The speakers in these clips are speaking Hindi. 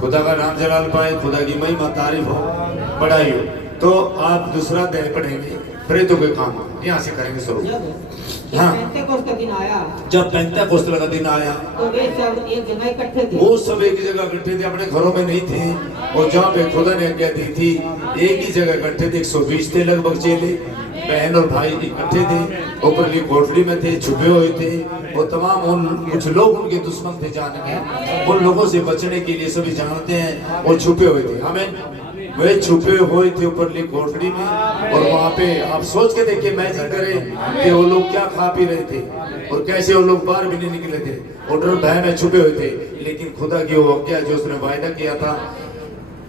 खुदा का नाम जलाल पाए, खुदा की महिमा तारीफ हो, बढ़ाई हो। तो आप दूसरा अध्याय पढ़ेंगे प्रेतों के काम, यहाँ से करेंगे शुरू। हाँ, पेंतेकोस्त का दिन आया, जब पेंतेकोस्त का दिन आया तो वे सब एक जगह इकट्ठे थे। वो सब एक ही जगह इकट्ठे थे, अपने घरों में नहीं थे। और जहाँ पे खुदा ने आज्ञा दी थी एक ही जगह इकट्ठे थे। 120 थे लगभग चेले, बहन और भाई इकट्ठे थे, ऊपरली कोठरी में थे, छुपे हुए थे। वो तमाम उन कुछ लोग उनके दुश्मन थे जान के, उन लोगों से बचने के लिए सभी जानते हैं वो छुपे हुए थे। हमें वे छुपे हुए थे ऊपरली कोठरी में, और वहाँ पे आप सोच के देखिए, मैजिक करें कि वो लोग क्या खा पी रहे थे और कैसे वो लोग बाहर भी नहीं निकले थे, और डर भय में छुपे हुए थे। लेकिन खुदा की वो आज्ञा जो उसने वायदा किया था,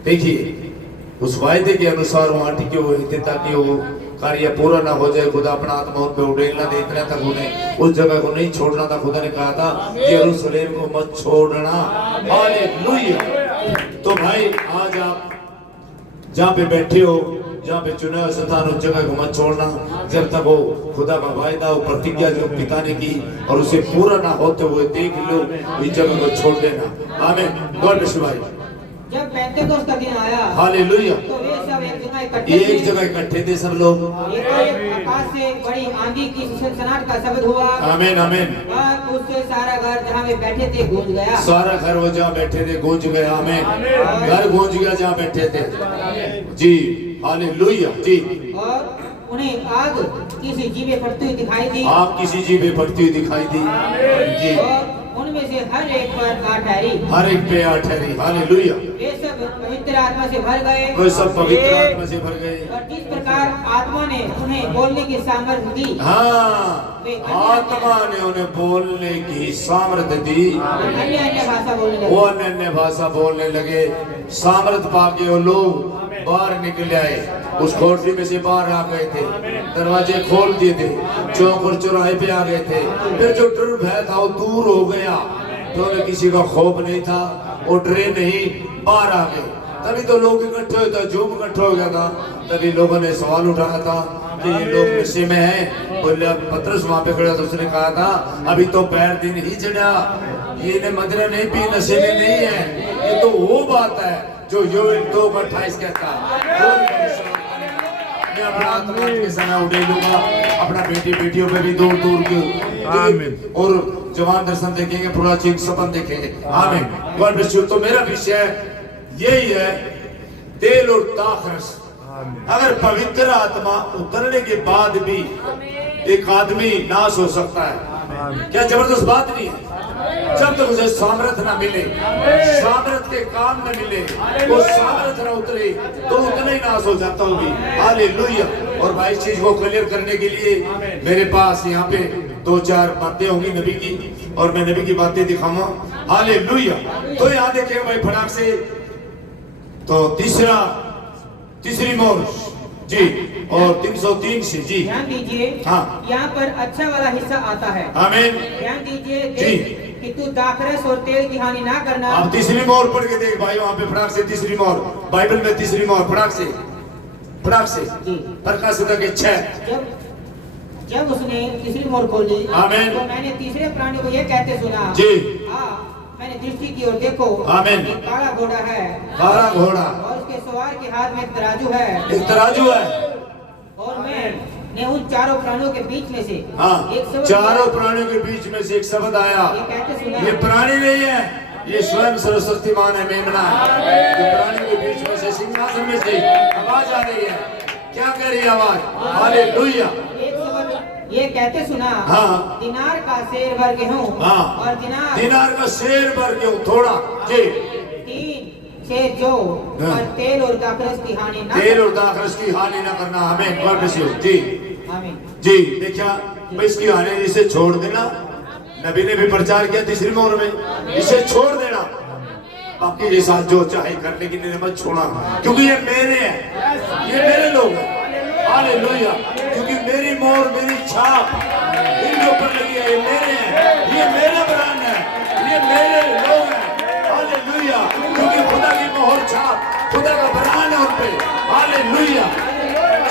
देखिए उस वायदे के अनुसार वहाँ टिके हुए थे ताकि वो कार्य पूरा ना हो जाए। खुदा अपना आत्मा उन पे उड़ेलना दे, इतना तक उन्हें उस जगह को नहीं छोड़ना था। खुदा ने कहा था यरूशलेम को मत छोड़ना। हालेलुया। तो भाई आज आप जहाँ पे बैठे हो, जहाँ पे चुना हुआ स्थान, उस जगह को मत छोड़ना जब तक वो खुदा का वायदा और प्रतिज्ञा जो पिता ने की और उसे पूरा ना होते हुए देख लो, इस जगह को छोड़ देना। आमीन। गॉड ब्लेस यू भाई। जब पेंतेकोस्त का दिन आया, हालेलुया। तो वे सब एक जगह इकट्ठे थे। एक जगह इकट्ठे थे सब लोग। एकाएक आकाश से बड़ी आंधी की सनसनाहट का शब्द हुआ, आमीन आमीन। और उससे सारा घर जहाँ वे बैठे थे गूंज गया। सारा घर वो जहाँ बैठे थे गूंज गया। आमीन। घर गूंज गया जहाँ बैठे थे जी। हालेलुया जी। और उन्हें आग किसी जीवे फटती हुई दिखाई दी, आप किसी जी पे फटती हुई दिखाई दी जी। और उनमें से हर एक पर आ ठहरी। हर एक पे आ ठहरी। हालेलुया। वे सब पवित्र आत्मा से भर गए, वे सब पवित्र आत्मा से भर गए। और जिस प्रकार आत्मा ने उन्हें बोलने की सामर्थ्य दी, हाँ, आत्मा ने उन्हें बोलने की सामर्थ्य दी। अन्य अन्य भाषा बोलने लगे। वो अन्य अन्य भाषा बोलने लगे। सामर्थ्य पाके वो लोग बाहर निकल आए, उस कोठरी में से बाहर आ गए थे, दरवाजे खोल दिए थे, चौक और चौराहे पे आ गए थे। फिर जो डर भय था वो दूर हो गया, तो उन्हें किसी का खौफ नहीं था, वो डरे नहीं, बाहर आ गए। तभी तो लोग इकट्ठे हुए थे, झूम इकट्ठा हो गया था। तभी लोगों ने सवाल उठाया था कि ये लोग नशे में हैं। बोले पतरस वहां पे खड़ा, तो उसने कहा था अभी तो पैर दिन ही चढ़ा, ये ने मदिरा नहीं पी, नशे में नहीं है। ये तो वो बात है जो योएल 2:28 कहता है। मैं अपना आत्मा के समय उड़ेलूंगा, अपना बेटी बेटियों पे भी दूर दूर के, और जवान दर्शन देखेंगे, प्राचीन सपन देखेंगे। आमीन। God bless you. तो मेरा विषय यही है, तेल और दाखरस। अगर पवित्र आत्मा उतरने के बाद भी एक आदमी नाश हो सकता है, क्या जबरदस्त बात नहीं है? जब तक उसे सामर्थ ना मिले, सामर्थ के काम न मिले, वो सामर्थ ना उतरे, तो उतना ही नाश हो जाता होगी। हालेलुया। और भाई इस चीज को क्लियर करने के लिए मेरे पास यहाँ पे 2-4 बातें होंगी नबी की, और मैं नबी की बातें दिखाऊंगा। हालेलुया। तो यहाँ देखिए भाई फटाक से, तो तीसरी मोर जी, और 303 से जी। ध्यान दीजिए, हाँ, यहाँ पर अच्छा वाला हिस्सा आता है। आमीन। ध्यान दीजिए जी। कि तू दाखरस और तेल की हानि ना करना। अब तीसरी मोर पढ़ के देख भाई, वहाँ पे फटाक से तीसरी मोर, बाइबल में तीसरी मोर, फटाक से जी। प्रकाशित के 6। जब उसने तीसरी मोर खोली, आमीन। तो मैंने तीसरे प्राणी को ये कहते सुना, जी। मैंने दृष्टि की और देखो, आमीन। एक काला घोड़ा है, काला घोड़ा, और उसके सवार के हाथ में एक तराजू है, एक तराजू है। और मैंने उन चारों प्राणियों के बीच में से हाँ, एक शब्द, चारों प्राणियों के बीच में से एक शब्द आया। ये कहते सुना, ये प्राणी नहीं है, ये स्वयं सर्वशक्तिमान है, मेमना है। ये प्राणियों के बीच में से सिंहासन में से आवाज आ रही है। क्या कह रही है आवाज? हालेलुया। एक शब्द ये कहते सुना, हाँ, दिनार का शेर भर गेहूं, हाँ, और दिनार का शेर भर गेहूं, थोड़ा जी, 3 शेर जो, हाँ, और तेल और दाखरस की हानि ना तेल और दाखरस की हानि ना करना। हमें गॉड ब्लेस यू जी। आमीन। जी देखिया भाई, इसकी हानि, इसे छोड़ देना। नबी ने भी प्रचार किया तीसरी मोहर में, इसे छोड़ देना, बाकी के साथ जो चाहे कर, लेकिन इन्हें मत छोड़ना, क्योंकि ये मेरे हैं, ये मेरे लोग हैं। हालेलुया। क्योंकि मेरी मोहर, मेरी छाप इनके ऊपर लगी है, ये मेरे हैं, ये मेरे ब्रांड है, ये मेरे लोग हैं। हालेलुया। क्योंकि खुदा की मोहर छाप, खुदा का ब्रांड है उन पे। हालेलुया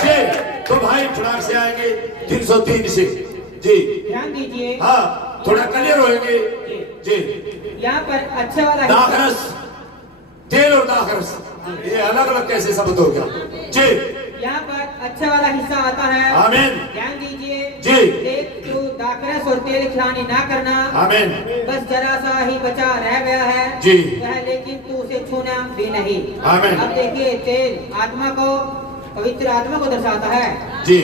जी। तो भाई फटाक से आएंगे 303 से जी। ध्यान दीजिए, हाँ, थोड़ा क्लियर होएंगे जी। यहाँ पर अच्छा वाला दाखरस, दाखरस, ये अलग अलग कैसे शब्द हो गया जी। यहाँ पर अच्छा वाला हिस्सा आता है। आमीन। ध्यान दीजिए जी। देख तू दाखरस और तेल खिलानी ना करना। आमीन। बस जरा सा ही बचा रह गया है जी। वह, लेकिन तू उसे छूना भी नहीं। आमीन। अब देखिए तेल आत्मा को, पवित्र आत्मा को दर्शाता है जी।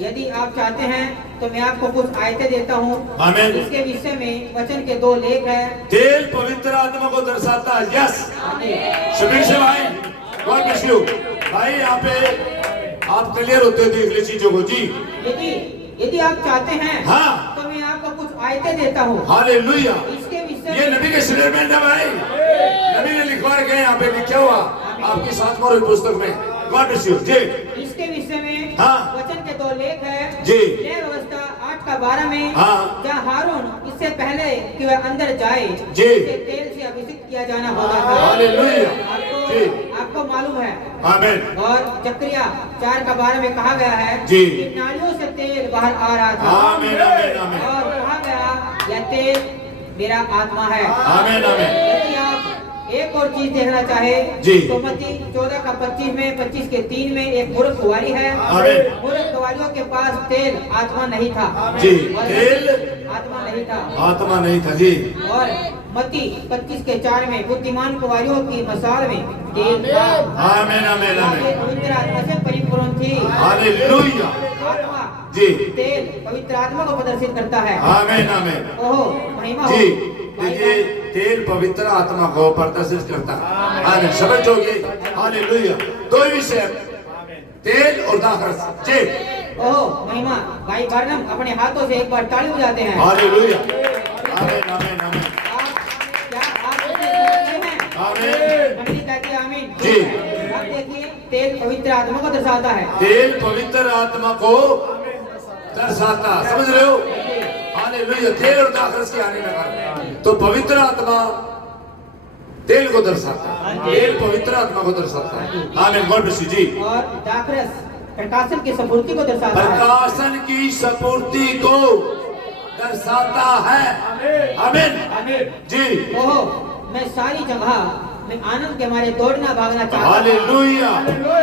यदि आप चाहते हैं तो मैं आपको कुछ आयतें देता हूँ। आमीन। इसके विषय में वचन के 2 लेख है। तेल पवित्र आत्मा को दर्शाता है। यस शबीर से भाई, गॉड ब्लेस यू भाई। यहाँ पे आप क्लियर होते हो देख ले चीजों को जी। यदि आप चाहते हैं हाँ। तो मैं आपको कुछ आयतें देता हूँ। हालेलुया। इसके विषय ये नबी के स्टेटमेंट है भाई, नबी ने लिखवा रखे यहाँ पे लिखा हुआ आपकी 7 पुस्तक में। गॉड ब्लेस यू जी। इसके विषय में हाँ। वचन के 2 लेख है जी। न्याय व्यवस्था 8:12 में। हाँ। जहाँ हारून इससे पहले कि वह अंदर जाए जी। उसे तेल से अभिषेक किया जाना होगा था। हालेलुया। जी। आपको मालूम है। आमीन। और जकरिया 4:12 में कहा गया है जी। कि नालियों से तेल बाहर आ रहा था। आमीन आमीन आमीन। और कहा गया यह तेल मेरा आत्मा है। आमीन आमीन। यदि आप एक और चीज देखना चाहे जी। तो मत्ती 14:25 में 25 के 3 में एक मूर्ख कुंवारी है। आमीन। मूर्ख कुंवारियों के पास तेल आत्मा नहीं था जी। और तेल आत्मा नहीं था। आत्मा नहीं था जी। और मत्ती 25 के 4 में बुद्धिमान कुंवारियों की मसाल में तेल था। आमीन आमीन आमीन। ये पवित्र आत्मा से परिपूर्ण थी। हालेलुया। आत्मा जी। तेल पवित्र आत्मा को प्रदर्शित करता है। आमीन आमीन। ओहो महिमा हो। जी। देखिए तेल पवित्र आत्मा को प्रदर्शित करता है। आमीन। समझोगे? हालेलुया। 2 विषय तेल और दाखरस जी। ओहो महिमा। भाई बरनम अपने हाथों से एक बार ताली बजाते हैं। हालेलुया। आमीन आमीन आमीन। क्या आप इसे समझते हैं? आमीन। मंडली कहती है आमीन। जी। अब देखिए तेल पवित्र आत्मा को दर्शाता है। तेल पवित्र आत्मा को दर्शाता, समझ रहे हो? हालेलुया। तेल और दाखरस के आने लगा तो पवित्र आत्मा तेल को दर्शाता है, तेल पवित्र आत्मा को दर्शाता है। आमीन। गॉड ब्लेस यू जी। और दाखरस प्रकाशन की संपूर्ति को दर्शाता है। प्रकाशन की संपूर्ति को दर्शाता है। आमीन जी। ओहो मैं सारी जगह मैं आनंद के मारे दौड़ना भागना चाहता हूँ। हालेलुया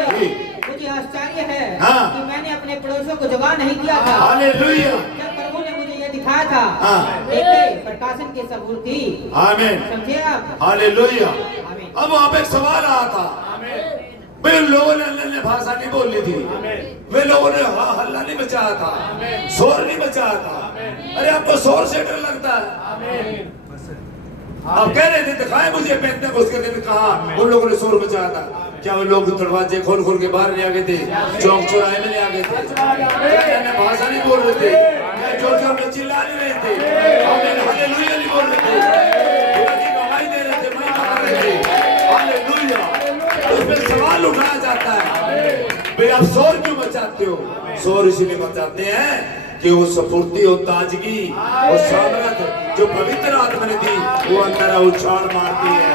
जी। मुझे आश्चर्य है हाँ। कि मैंने अपने पड़ोसियों को जगह नहीं दिया था। हालेलुया। जब प्रभु ने मुझे यह दिखाया था। हाँ। देखे प्रकाशन की संपूर्ति। आमीन। समझे आप? हालेलुया। आमीन। अब वहाँ पे एक सवाल आया था, वे लोगों ने अन्य भाषा नहीं बोलनी थी, वे लोगों ने हल्ला नहीं मचाया था, शोर नहीं मचाया था। अरे आपको शोर से डर लगता है? आप कह रहे थे दिखाए मुझे पेंतेकोस्त के दिन कहा उन लोगों ने शोर मचाया था। क्या वो लोग दरवाजे खोल खोल के बाहर ले आ गए थे, चौक चौराहे में ले आ गए थे? क्या भाषा नहीं बोल रहे थे? क्या जोर जोर में चिल्ला नहीं रहे थे? हालेलुया नहीं बोल रहे थे? गवाही दे रहे थे, महिमा कर रहे थे। हालेलुया। उसमें सवाल उठाया जाता है भाई आप शोर क्यों मचाते हो? शोर इसलिए मचाते हैं कि वो स्फूर्ति और ताजगी और सामर्थ्य जो पवित्र आत्मा ने दी वो अंदर उछाल मारती है।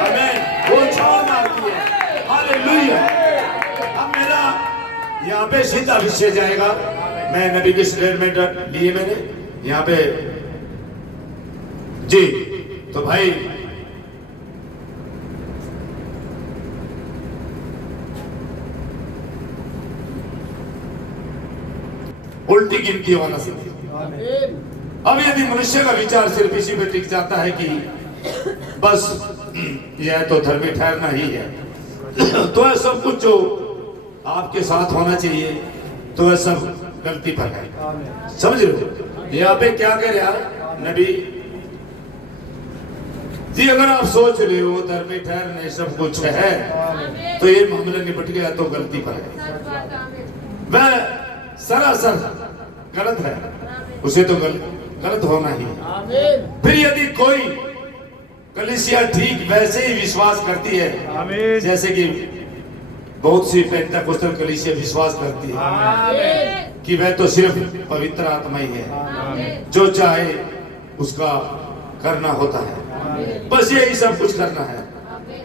आमीन। वो उछाल मारती है। हालेलुया। अब मेरा यहाँ पे सीधा विषय जाएगा। मैं नबी के स्टेटमेंट लिए मैंने यहाँ पे जी। तो भाई उल्टी गिनती वाला सीख। अब यदि मनुष्य का विचार सिर्फ इसी पे टिक जाता है कि बस यह तो धर्मी ठहरना ही है, तो यह सब कुछ जो आपके साथ होना चाहिए तो यह सब गलती पर है। समझ रहे हो? यहाँ पे क्या कह रहा नबी जी? अगर आप सोच रहे हो धर्मी ठहरने सब कुछ है तो ये मामला निपट गया तो गलती पर है। वह सरासर गलत है, उसे तो गलत होना ही है। फिर यदि कोई कलीसिया ठीक वैसे ही विश्वास करती है जैसे कि बहुत सी पेंटेकोस्टल कलीसिया विश्वास करती है कि वह तो सिर्फ पवित्र आत्मा ही है, जो चाहे उसका करना होता है, बस यही सब कुछ करना है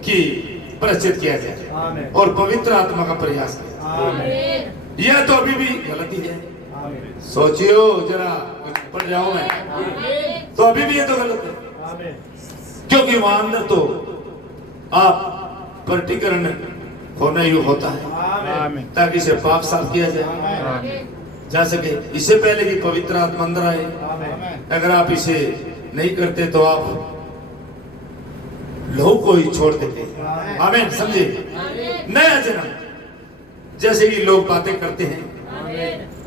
कि प्रचित किया जाए और पवित्र आत्मा का प्रयास किया। यह तो अभी भी गलती है। सोचियो जरा, पढ़ जाऊं मैं तो अभी भी ये तो गलत है, क्योंकि वहां अंदर तो आप प्रकटीकरण होना ही होता है ताकि इसे पाक साफ किया जाए जा सके। इससे पहले कि पवित्र आत्मा अंदर आए, अगर आप इसे नहीं करते तो आप लहू को ही छोड़ देते। आमीन, समझे? नया जन्म, जैसे कि लोग बातें करते हैं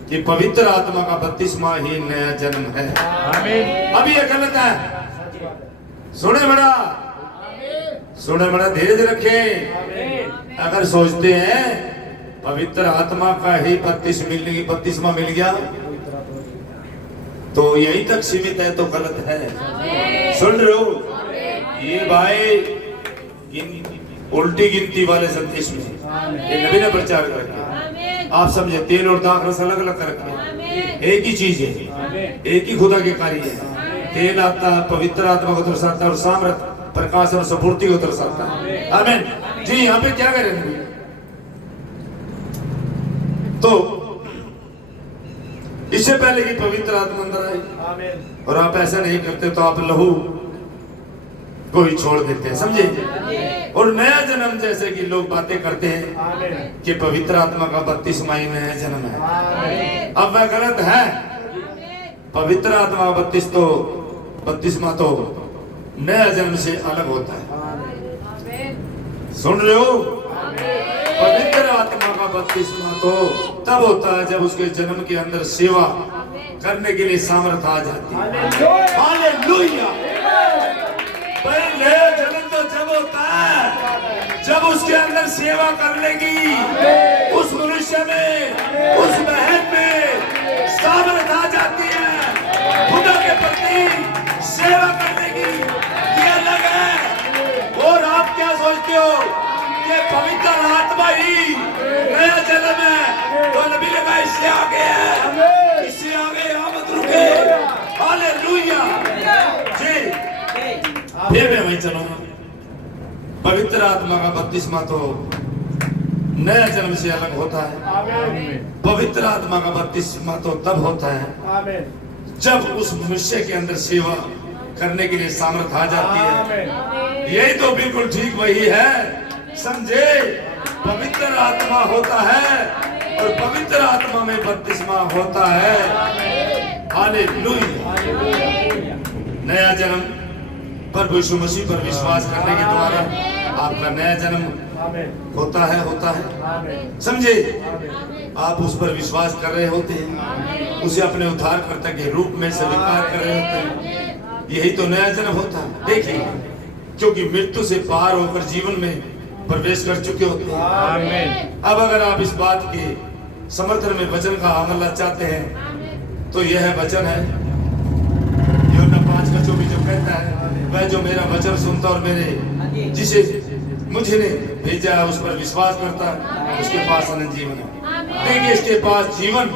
कि पवित्र आत्मा का बपतिस्मा ही नया जन्म है। अब ये गलत है। सुने बड़ा धीरज रखें। अगर सोचते हैं पवित्र आत्मा का ही बपतिस्मा मिल गया तो यहीं तक सीमित है, तो गलत है। सुन रहे हो? ये भाई उल्टी गिनती वाले संदेश में ये नबी ने प्रचार करके आप समझे, तेल और दाख रस अलग अलग करके एक ही चीज है, एक ही खुदा के कार्य है। तेल आता है पवित्र आत्मा को दर्शाता है और सामर्थ प्रकाश और सपूर्ति को दर्शाता है। आमीन जी। यहाँ पे क्या करें? तो इससे पहले कि पवित्र आत्मा अंदर आए और आप ऐसा नहीं करते तो आप लहू को ही छोड़ देते हैं, समझे? और नया जन्म, जैसे कि लोग बातें करते हैं कि पवित्र आत्मा का बपतिस्मा ही नया जन्म है। अब वह गलत है। पवित्र आत्मा बपतिस्मा तो नया जन्म से अलग होता है। सुन रहे हो? पवित्र आत्मा का बपतिस्मा तो तब होता है जब उसके जन्म के अंदर सेवा करने के लिए सामर्थ्य आ जाती है। हालेलुया। नया जन्म तो जब होता है जब उसके अंदर सेवा करने की, उस मनुष्य में, उस बहन में सामर्थ्य आ जाती है खुदा के प्रति सेवा करने की। ये अलग है। और आप क्या सोचते हो कि पवित्र आत्मा ही नया जन्म है? तो नबी ने कहा इससे आगे है, इससे आगे यहाँ मत रुके। हालेलुया जी। फिर मैं वही चलूंगा। पवित्र आत्मा का बपतिस्मा तो नया जन्म से अलग होता है। पवित्र आत्मा का बपतिस्मा तो तब होता है जब उस मनुष्य के अंदर सेवा करने के लिए सामर्थ्य आ जाती है। यही तो बिल्कुल ठीक वही है, समझे? पवित्र आत्मा होता है और पवित्र आत्मा में बपतिस्मा होता है। हालेलुया। नया जन्म प्रभु यीशु मसीह पर विश्वास करने के द्वारा आपका नया जन्म होता है, समझे? आप उस पर विश्वास कर रहे होते हैं, उसे अपने उद्धारकर्ता के रूप में स्वीकार कर रहे होते हैं। यही तो नया जन्म होता है। देखिए, क्योंकि मृत्यु से पार होकर जीवन में प्रवेश कर चुके होते हैं। अब अगर आप इस बात के समर्थन में वचन का अमल चाहते हैं तो यह वचन है यूहन्ना 5:24 जो कहता है, वह जो मेरा वचन सुनता और मेरे जिसे मुझे ने भेजा है उस पर विश्वास करता है, उसके पास अनंत जीवन है। देखिए, इसके पास जीवन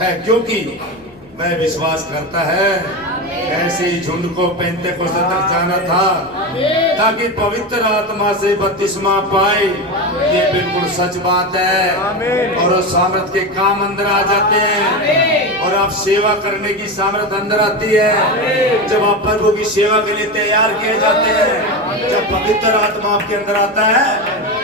है क्योंकि वह विश्वास करता है। ऐसे ही झुंड को पेंतेकोस्ते तक जाना था ताकि पवित्र आत्मा से बपतिस्मा पाए। ये बिल्कुल सच बात है। और उस सामर्थ के काम अंदर आ जाते हैं और आप सेवा करने की सामर्थ अंदर आती है जब आप प्रभु की सेवा के लिए तैयार किए जाते हैं। जब पवित्र आत्मा आपके अंदर आता है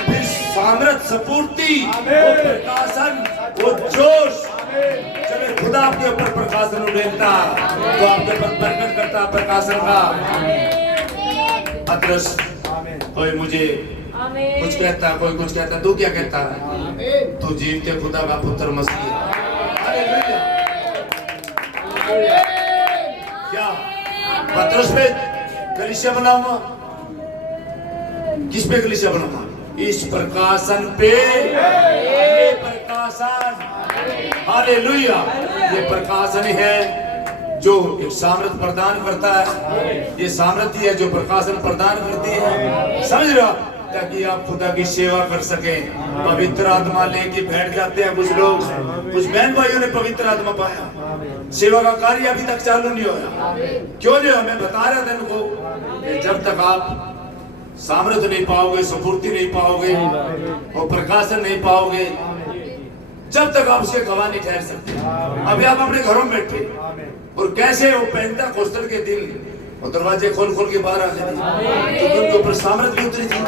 फिर सामर्थ, सपूर्ति, वो प्रकाशन, वो जोश, जब खुदा आपके ऊपर प्रकाशन उड़ेलता तो आपके ऊपर प्रकट करता प्रकाशन का अदृश्य। कोई मुझे कुछ कहता, कोई कुछ कहता, तू क्या कहता है? तू जीवते खुदा का पुत्र मसीह है। क्या पतरस पे कलीसिया बनाऊंगा? किस पे कलीसिया बनाऊंगा? इस प्रकाशन पे। प्रकाशन, हालेलुया। ये प्रकाशन है जो एक सामर्थ प्रदान करता है। ये सामर्थ्य है जो प्रकाशन प्रदान करती है, समझ रहे हो? ताकि आप खुदा की सेवा कर सके। पवित्र आत्मा लेके बैठ जाते हैं कुछ लोग, कुछ बहन भाइयों ने पवित्र आत्मा पाया, सेवा का कार्य अभी तक चालू नहीं होया। क्यों नहीं? हमें बता रहा था इनको कि जब तक आप सामर्थ्य नहीं पाओगे, स्फूर्ति नहीं पाओगे और प्रकाशन नहीं पाओगे, जब तक आप उसके गवाह नहीं ठहर सकते। अभी आप अपने घरों में बैठे और कैसे वो पेंतेकोस्ते के दिन और दरवाजे खोल खोल के बाहर आ गए थे क्योंकि उनके ऊपर सामर्थ भी उतरी थी,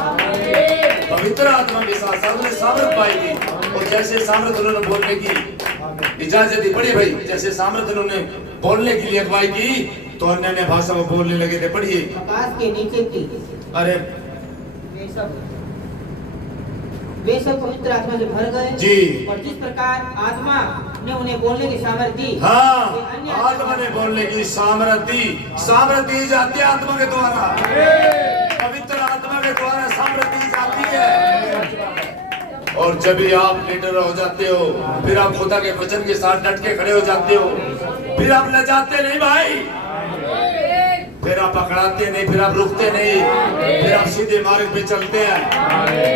पवित्र आत्मा के साथ साथ उन्हें सामर्थ पाएगी। और जैसे सामर्थ उन्होंने बोलने की इजाजत दी, पढ़िए भाई, जैसे सामर्थ उन्होंने बोलने के लिए अगुवाई की तो अन्य अन्य भाषा में बोलने लगे थे। पढ़िए। आकाश के नीचे की अरे वे सब पवित्र आत्मा से भर गए जी। और जिस प्रकार आत्मा ने उन्हें बोलने की सामर्थ दी, हाँ, वे अन्य आत्मा ने बोलने की सामर्थ दी जाती है आत्मा के द्वारा। पवित्र आत्मा के द्वारा सामर्थ दी जाती है। और जब भी आप लीडर हो जाते हो, फिर आप खुदा के वचन के साथ डट के खड़े हो जाते हो, फिर आप न जाते नहीं भाई, फिर आप पकड़ाते नहीं, फिर आप रुकते नहीं, फिर आप सीधे मार्ग पे चलते हैं,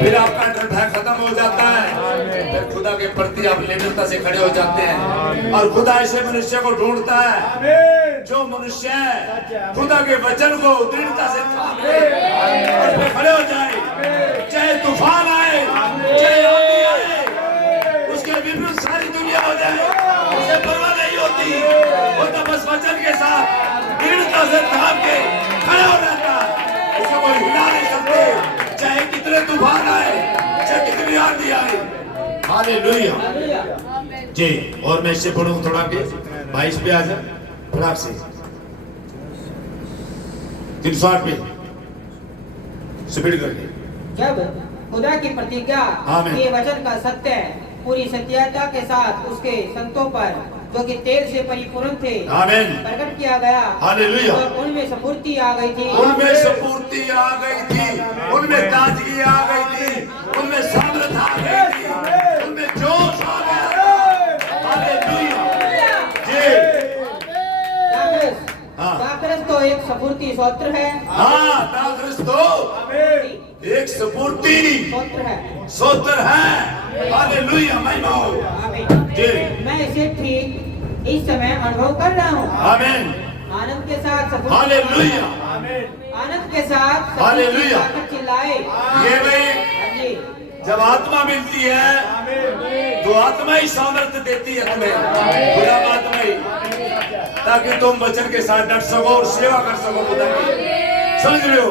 फिर आपका डर भय खत्म हो जाता है, फिर खुदा के प्रति आप निडरता से खड़े हो जाते हैं। और खुदा ऐसे मनुष्य को ढूंढता है जो मनुष्य खुदा के वचन को दृढ़ता से थामे और पे खड़े हो जाए, चाहे तूफान आए, चाहे आंधी आए, उसके विपरीत सारी दुनिया हो जाए, उसे परवाह नहीं होती, वो तो बस वचन के साथ दृढ़ता से थाम के खड़ा हो जाता, उसे कोई हिला नहीं सकते, चाहे कितने तूफान आए, चाहे कितनी आंधी आए। हालेलुया जी। और मैं इससे पढ़ूं थोड़ा के 22 पे आ जा, फटाक से 360 पे स्पीड करके। जब खुदा की प्रतिज्ञा आमीन। के वचन का सत्य पूरी सत्यता के साथ उसके संतों पर जो कि तेल से परिपूर्ण थे आमीन प्रकट किया गया, हालेलुया। तो उनमें स्फूर्ति आ गई थी, उनमें स्फूर्ति आ गई थी, उनमें ताजगी आ गई थी, उनमें सामर्थ आ गई थी, उनमें जोश आ गया। हालेलुया जी। हाँ। दाखरस तो एक स्फूर्ति स्तोत्र है, हाँ, दाखरस तो एक स्फूर्ति स्तोत्र है। हालेलुया, महिमा हो जी। मैं इसे ठीक इस समय अनुभव कर रहा हूँ। आमीन। आनंद के साथ हालेलुया, आनंद के साथ हालेलुया। चिल्लाए। ये भाई, जब आत्मा मिलती है तो आत्मा ही सामर्थ्य देती है तुम्हें, खुदा आत्मा ही, ताकि तुम वचन के साथ डट सको और सेवा कर सको खुदा की। समझ रहे हो?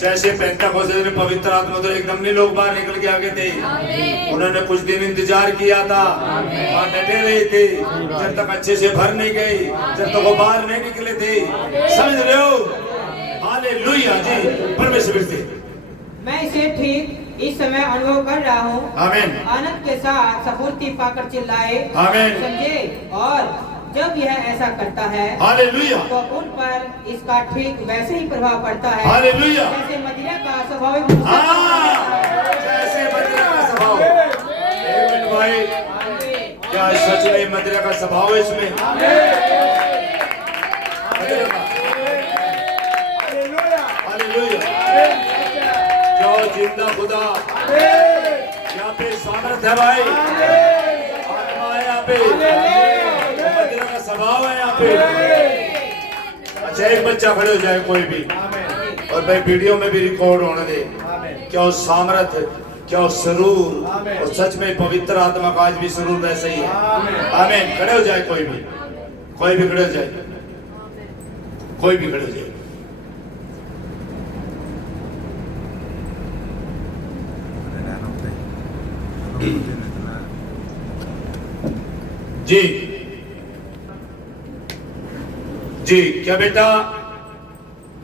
जैसे पेंटेकोस्ते में पवित्र आत्मा तो एकदम नहीं, लोग बाहर निकल के आ गए थे, उन्होंने कुछ दिन इंतजार किया था, वहाँ डटे रहे थे जब तक अच्छे से भर नहीं गए, जब तक वो बाहर नहीं निकले थे। समझ रहे हो? हालेलुया जी। परमेश्वर से मैं इसे ठीक इस समय अनुभव कर रहा हूँ। आमीन। आनंद के साथ स्फूर्ति पाकर चिल्लाए। आमीन। समझे? और जब यह ऐसा करता है, हालेलुया, तो उन पर इसका ठीक वैसे ही प्रभाव पड़ता है हालेलुया, जैसे मदिरा का स्वभाव। जैसे मदिरा का स्वभाव। भाई, क्या सच में मदिरा का स्वभाव है इसमें? हालेलुया। जो जिंदा खुदा यहाँ पे सामर्थ है भाई, आत्मा है यहाँ पे, मदिरा का स्वभाव है यहाँ पे। अच्छा, एक बच्चा खड़े हो जाए कोई भी, और भाई वीडियो में भी रिकॉर्ड होने दे, क्या उस सामर्थ, क्या उस सरूर, और सच में पवित्र आत्मा का आज भी सरूर वैसे ही है। आमीन। खड़े हो जाए कोई भी खड़े हो जाए, कोई भी खड़े हो जाए। जी जी। क्या बेटा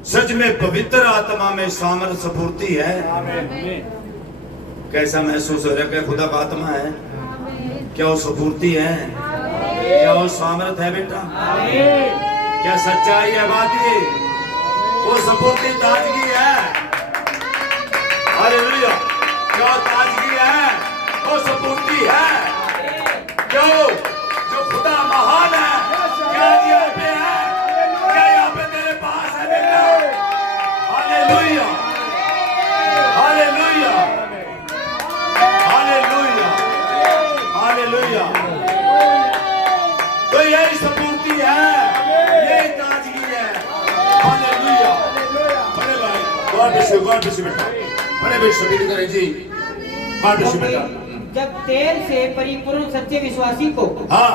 सच में पवित्र आत्मा में सामर्थ स्फूर्ति है? कैसा महसूस हो रहा है? क्या खुदा का आत्मा है? क्या वो स्फूर्ति है? क्या वो सामर्थ है बेटा? क्या सच्चाई है बात ये? वो स्फूर्ति ताजगी है। हालेलुया। क्या ताजगी है? वो स्फूर्ति है। क्यों? जो खुदा महान है, क्या आज यहाँ पे है? क्या यहाँ पे तेरे पास है बेटा? Hallelujah, hallelujah, hallelujah, hallelujah. तो यही स्फूर्ति है, यही ताजगी है। हालेलुया। बड़े भाई, गॉड ब्लेस यू बेटा, बड़े भाई सभी करें जी। गॉड ब्लेस यू बेटा। जब तेल से परिपूर्ण सच्चे विश्वासी को हाँ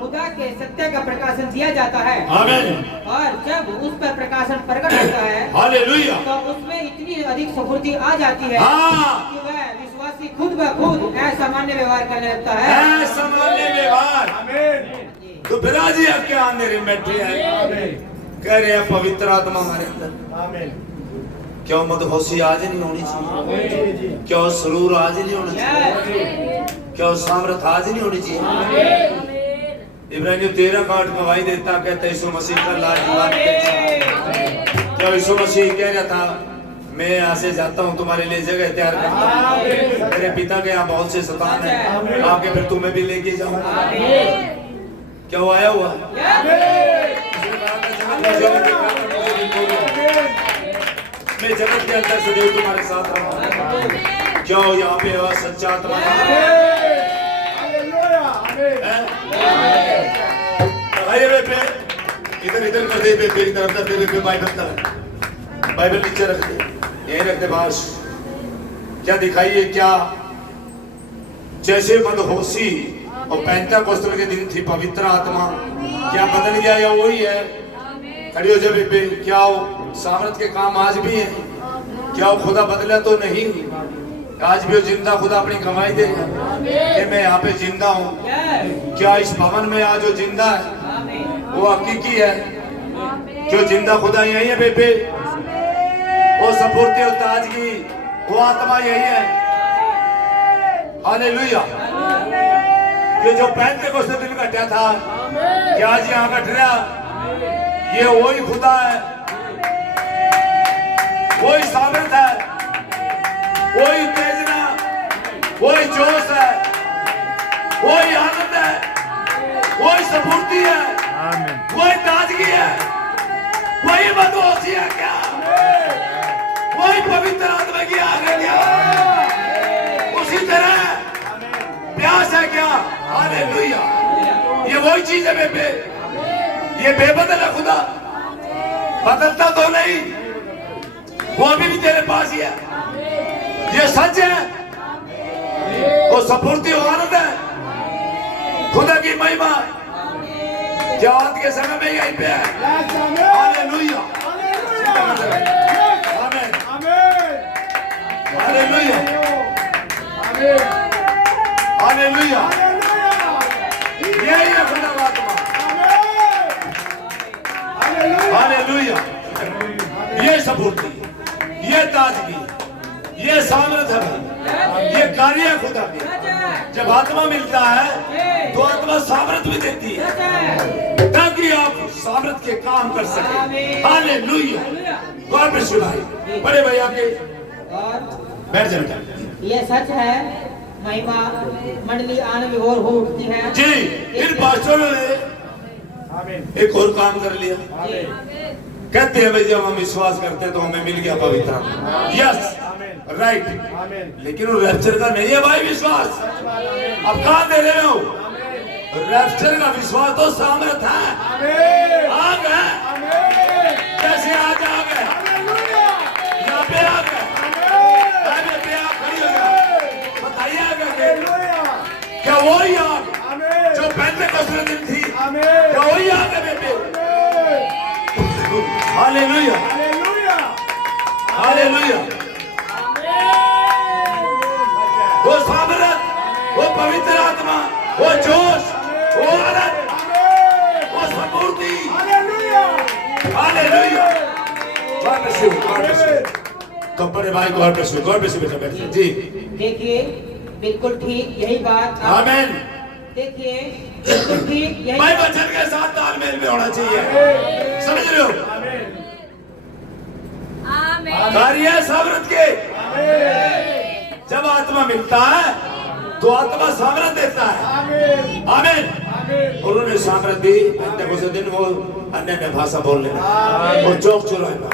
खुदा के सत्य का प्रकाशन दिया जाता है। आमीन। और जब उस पर प्रकाशन प्रकट होता है हालेलुया। तो उसमें इतनी अधिक स्फूर्ति आ जाती है हाँ। कि वह विश्वासी खुद ब खुद असामान्य व्यवहार करने लगता है। सामान्य व्यवहार। तो बिराजी क्या अंदर बैठे हैं, कह रहे हैं पवित्र आत्मा हमारे अंदर। क्यों मदहोशी आज नहीं होनी चाहिए? क्यों सुरूर आज नहीं होना चाहिए? क्यों सामर्थ आज नहीं होनी चाहिए? इब्रानियों 13 का 8 गवाही देता, कहता यीशु मसीह का लाजवाब इंसान। क्या यीशु मसीह कह रहा था, मैं यहाँ से जाता हूँ तुम्हारे लिए जगह तैयार करता हूँ, मेरे पिता के यहाँ बहुत से शैतान हैं, आके फिर तुम्हें भी लेके जाऊँ। क्या वो आया हुआ? मैं जगत के अंदर से देव तुम्हारे साथ रहूं। क्यों यहाँ पे हुआ सच्चा आत्मा? इधर इधर कर दे, इधर अंदर दे, बाइबल नीचे रख दे, यही रख दे बस। क्या दिखाइए, क्या जैसे मदहोशी और पेंटेकोस्टल के दिन थी पवित्र आत्मा, क्या बदल गया या वही है? खड़ी हो जा बेबे। क्या वो सामर्थ के काम आज भी हैं? क्या वो खुदा बदला तो नहीं? आज भी वो जिंदा खुदा अपनी कमाई देगा कि मैं यहाँ पे जिंदा हूँ। क्या इस भवन में आज वो जिंदा है, वो हकीकी है? क्यों जिंदा खुदा यही है बेबे? वो स्फूर्ति और ताजगी, वो आत्मा यही है। हालेलुया। ये जो पेंटेकोस्टल दिन घटा था, क्या आज यहाँ घट रहा? ये वही खुदा है, वही सामर्थ है, वही उत्तेजना, वही जोश है, वही आनंद है, वही स्फूर्ति है, वही ताजगी है, वही मदहोशी है। क्या वही पवित्र आत्मा की आग है? क्या उसी तरह प्यास है? क्या? हालेलुया। ये वही चीज है बेबे, ये बेबदल है खुदा, बदलता तो नहीं, वो अभी भी तेरे पास ही है। ये सच है, वो स्फूर्ति और आनंद है, खुदा की महिमा क्या आज के समय में यहीं पे है। हालेलुया। आमीन। हालेलुया। हालेलुया। यही है खुदा का आत्मा। हालेलुया। ये स्फूर्ति, ये ताजगी, ये सामर्थ है, ये कार्य है खुदा के। जब आत्मा मिलता है तो आत्मा सामर्थ भी देती है ताकि आप सामर्थ के काम कर सके। हालेलुया। गॉड ब्लेस यू भाई, बड़े भैया के बैठ जाओ। ये सच है, महिमा मंडली आनंद और हो उठती है जी। इन पास्टरों ने एक और काम कर लिया। कहते हैं भाई जब हम विश्वास करते हैं तो हमें मिल गया पवित्र आत्मा। Yes, right. लेकिन वो रैप्चर का नहीं है भाई विश्वास। अब कहाँ दे रहे हो? रैप्चर का विश्वास तो सामर्थ है, आग है। कैसे आज आ गए? यहाँ पे आ गए, पे आ खड़ी हो गए। बताइए आगे क्या वही आग जो पेंटेकोस्टल दिन थी? क्या वही आग है बेबे? हालेलुया। हालेलुया। वो सामर्थ, वो पवित्र आत्मा, वो जोश, वो आनंद, वो स्फूर्ति। Hallelujah. God bless you, God bless you. तो बड़े भाई God bless you, God bless you बेटा बैठिए जी। देखिए बिल्कुल ठीक यही बात। आमीन। देखिए बिल्कुल ठीक यही भाई वचन के साथ तालमेल में होना चाहिए, समझ रहे हो? कार्य सामर्थ के जब आत्मा मिलता है तो आत्मा सामर्थ देता है। आमीन। उन्होंने सामर्थ दी। पेंटेकोस्टल दिन वो अन्य अन्य भाषा बोलने लगे और चौक चौराहे पर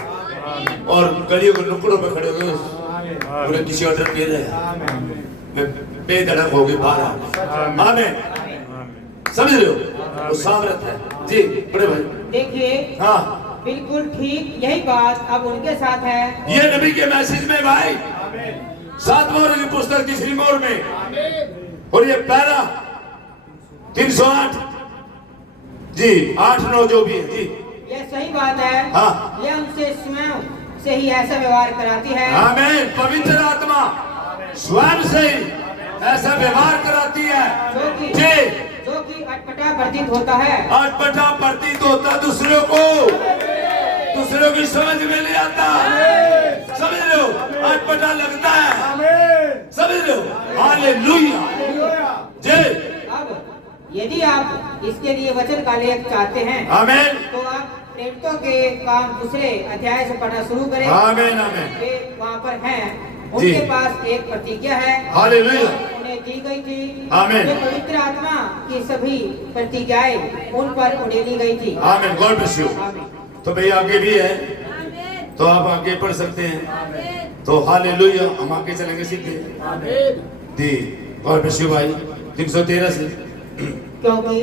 और गलियों के नुक्कड़ों में खड़े हो गए। उन्हें किसी ऑर्डर किए रहे, बेधड़क हो गई बाहर। आमीन। समझ रहे हो? वो सामर्थ है जी। बड़े भाई देखिए, हाँ बिल्कुल ठीक यही बात अब उनके साथ है। ये नबी के मैसेज में भाई 7 मोहर की पुस्तक 3 मोहर में और ये पैरा 308 जी 8-9 जो भी है जी। यह सही बात है। हाँ। यह उनसे स्वयं से ही ऐसा व्यवहार कराती है। आमीन। पवित्र आत्मा स्वयं से ही ऐसा व्यवहार कराती है जो कि अटपटा प्रतीत होता है। अटपटा प्रतीत होता दूसरों को, दूसरों की समझ में नहीं आता। समझ लो, अटपटा लगता है। समझ लो। हालेलुया जी। अब यदि आप इसके लिए वचन का लेख चाहते हैं, आमीन, तो आप प्रेरितों के काम दूसरे अध्याय से पढ़ना शुरू करें। आमीन, आमीन। वे वहाँ पर हैं। उनके पास एक प्रतिज्ञा है, हालेलुया, उन्हें दी गई थी। आमीन। ये पवित्र आत्मा की सभी प्रतिज्ञाएं उन पर उड़ेली गई थी। आमीन। God bless you. आमीन। तो भाई आगे भी है, तो आप आगे पढ़ सकते हैं। तो हालेलुया, हम आगे चलेंगे सीधे दी। गॉड ब्लेस यू भाई। 313 से। क्योंकि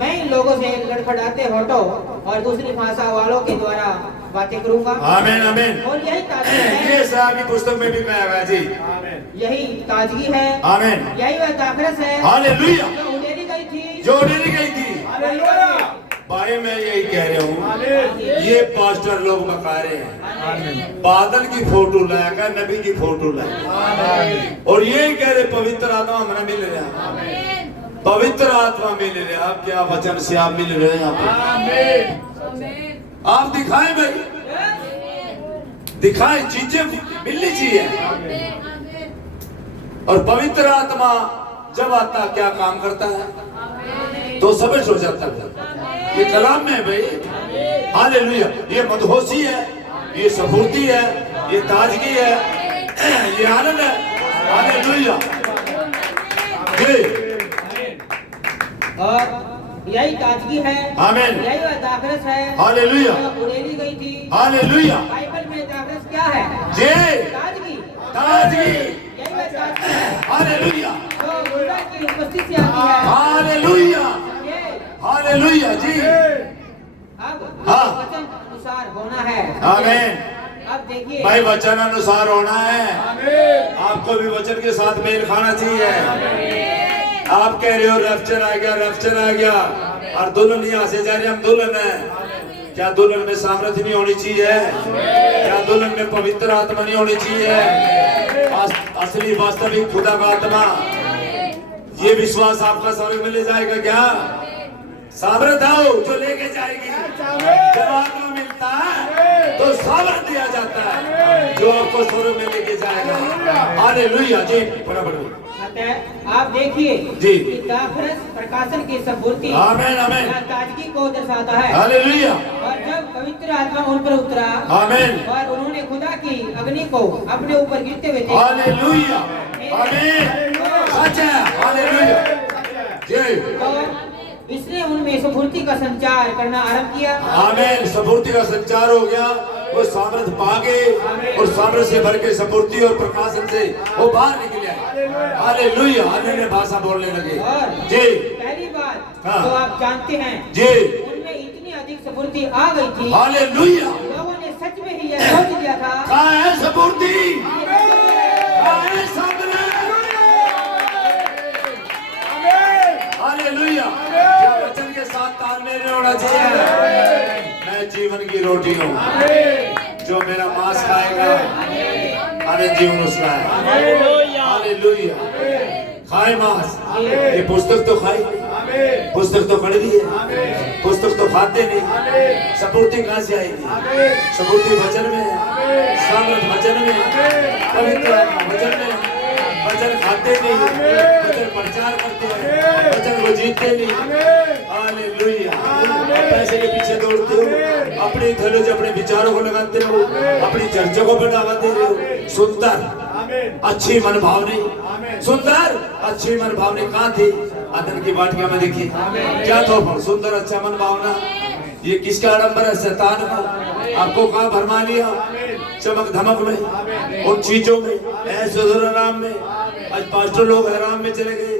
मैं इन लोगों से लड़खड़ाते होठों और दूसरी भाषा वालों के द्वारा बातें करूंगा। आमीन, आमीन। और यही ताजगी है। ये साहब की पुस्तक में भी कहा है जी। यही ताजगी है। आमीन। यही वह दाखरस है हालेलुया, जो उड़ेली गई थी। जो उड़ेली गई थी। भाई मैं यही कह रहा हूँ, ये पास्टर लोग बता रहे हैं बादल की फोटो लाएगा, नबी की फोटो लाएगा, और यही कह रहे पवित्र आत्मा हमें मिल रहा, पवित्र आत्मा मिल रहा। आप क्या वचन से आप मिल रहे हैं यहाँ पे? आप दिखाएं भाई, दिखाएं, चीजें मिलनी चाहिए। और पवित्र आत्मा जब आता क्या काम करता है, तो समझ हो जाता है। ये कलाम में है भाई। हालेलुया। ये मदहोशी है, ये सफूर्ती है, ये ताजगी है, ये आनंद है। हालेलुया जी। और यही ताजगी है। आमीन। यही वह दाखरस है। हालेलुया। जो उड़ेली गई थी। हालेलुया बाइबल में दाखरस क्या है? जी। ताजगी। ताजगी। यही वह ताजगी है हालेलुया। जो खुदा की उपस्थिति से आती है। हालेलुया। ये हालेलुया जी। अब हाँ। वचन अनुसार होना है। आमीन। अब देखिए भाई वचन अनुसार होना है। आपको भी वचन के साथ मेल खाना चाहिए। आप कह रहे हो रैप्चर आ गया, रैप्चर आ गया, और दुल्हन यहाँ से जा रही, हम दुल्हन है। क्या दुल्हन में सामर्थ्य नहीं होनी चाहिए? क्या दुल्हन में पवित्र आत्मा नहीं होनी चाहिए? असली वास्तविक खुदा का आत्मा, ये विश्वास आपका स्वर्ग में ले जाएगा क्या? सामर्थ आओ जो लेके जाएगी। जब आत्मा मिलता है तो सामर्थ दिया जाता है जो आपको स्वर्ग में लेके जाएगा। हालेलुया जी। बराबर। आप देखिए जी। कि दाखरस प्रकाशन की संपूर्ति, आमीन, आमीन। ताजगी को दर्शाता है। हालेलुया। और जब पवित्र आत्मा उन पर उतरा, आमीन, और उन्होंने खुदा की अग्नि को अपने ऊपर गिरते हुए देखा। हालेलुया। आमीन। सच है। हालेलुया जी। तो इसने उनमें स्फूर्ति का संचार करना आरंभ किया। आमीन। स्फूर्ति का संचार हो गया, वो सामर्थ पागे, और सामर्थ से भर के स्फूर्ति और प्रकाशन से वो बाहर निकले। हालेलुया। अन्य भाषा बोलने लगे। और जी। पहली बात हाँ। तो आप जानते हैं जी। उनमें इतनी अधिक स्फूर्ति आ गई थी, हालेलुया। लोगों ने सच में ही यह सोच लिया था। कहाँ है स्फूर्ति? कहाँ है सामर्थ? हालेलुया। क्या वचन के साथ तालमेल में होना चाहिए? मैं जीवन की रोटी हूँ, जो मेरा मांस खाएगा अनंत जीवन उसका है। हालेलुया। खाए मांस। ये पुस्तक तो खाई, पुस्तक तो कड़वी है, पुस्तक तो खाते नहीं। स्फूर्ति कहाँ से आएगी? स्फूर्ति वचन में है, सामर्थ वचन में है, पवित्र आत्मा वचन में है। वचन खाते नहीं, वचन प्रचार करते हैं, वचन को जीतते नहीं। हालेलुया। पैसे के पीछे दौड़ते हो, अपनी थैलों अपने विचारों को लगाते रहो, अपनी चर्चा को बढ़ावा दे रहे हो। सुंदर अच्छी मनभावनी, सुंदर अच्छी मनभावनी कहाँ थी? अदन की वाटिका में देखी क्या था? सुंदर अच्छा मनभावना। ये किसका आडंबर है? शैतान का। आपको कहाँ भरमा लिया? चमक धमक में, उन चीजों में, ऐश्वर्य नाम में। आज पास्टर लोग हैरान में चले गए,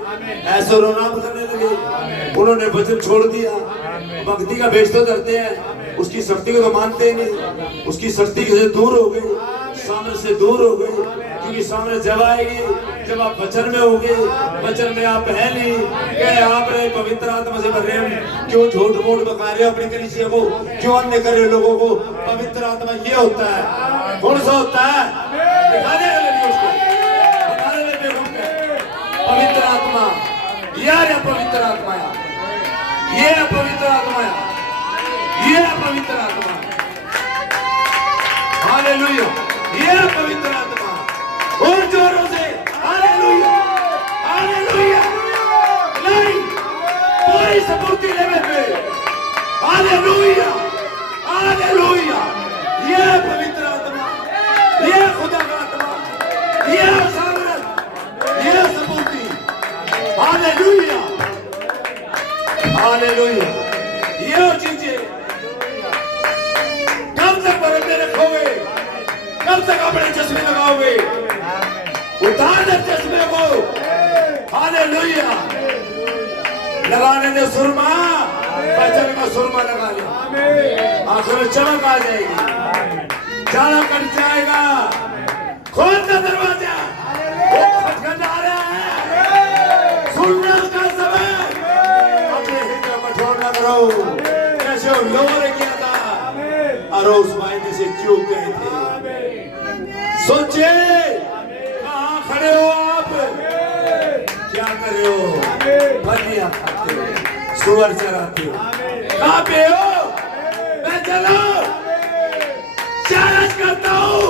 ऐश्वर्य नाम करने लगे। उन्होंने वचन छोड़ दिया, भक्ति का भेष तो करते हैं, उसकी शक्ति को तो मानते ही नहीं, उसकी शक्ति से दूर हो गए, सामने से दूर हो गए, क्योंकि की सामने जब आएगी, जब आप वचन में होगे, वचन में आप है नहीं कि आप रहे पवित्र आत्मा से भर रहे हैं, क्यों झूठ मूठ बका रहे हो अपनी कलीसिया को, क्यों अन्य कर रहे हो लोगों को। पवित्र आत्मा ये होता है, कौन सा होता है, दिखा देगा लड़की उसको, हमारे लिए बेवकूफ है। पवित्र आत्मा यार, या पवित्र आत्मा यार, ये है पवित्र आत्मा यार, ये है पवित्र आत्मा। हालेलुया, ये है पवित्र आत्मा। और जोरों से हालेलुया, हालेलुया, नहीं पूरी सपूर्ति लेवे पे हालेलुया, हालेलुया। ये है पवित्र आत्मा, ये है खुदा का आत्मा, ये है सामर्थ, ये है सपूर्ति। Hallelujah, hallelujah. ये चीजें कब तक बरकते रखोगे, कब तक अपने चश्मे लगाओगे, उतार दे चश्मे को। हालेलुया, लगाने दे सुरमा, बचन का सुरमा लगा ले, आंखों में चमक आ जाएगी, जाला कट जाएगा। खोल दे दरवाजा, वो खटखटा रहा है, सुनना उसका समय। अपने हृदय को छोड़ना करो, जैसे वो लोगों ने किया था और उस वायदे से चूक गए थे। सोचे कहाँ खड़े हो आप, क्या कर रहे हो, बलियां खाते हो, सुअर चराते हो, कहाँ पे हो। मैं चलो चैलेंज करता हूँ,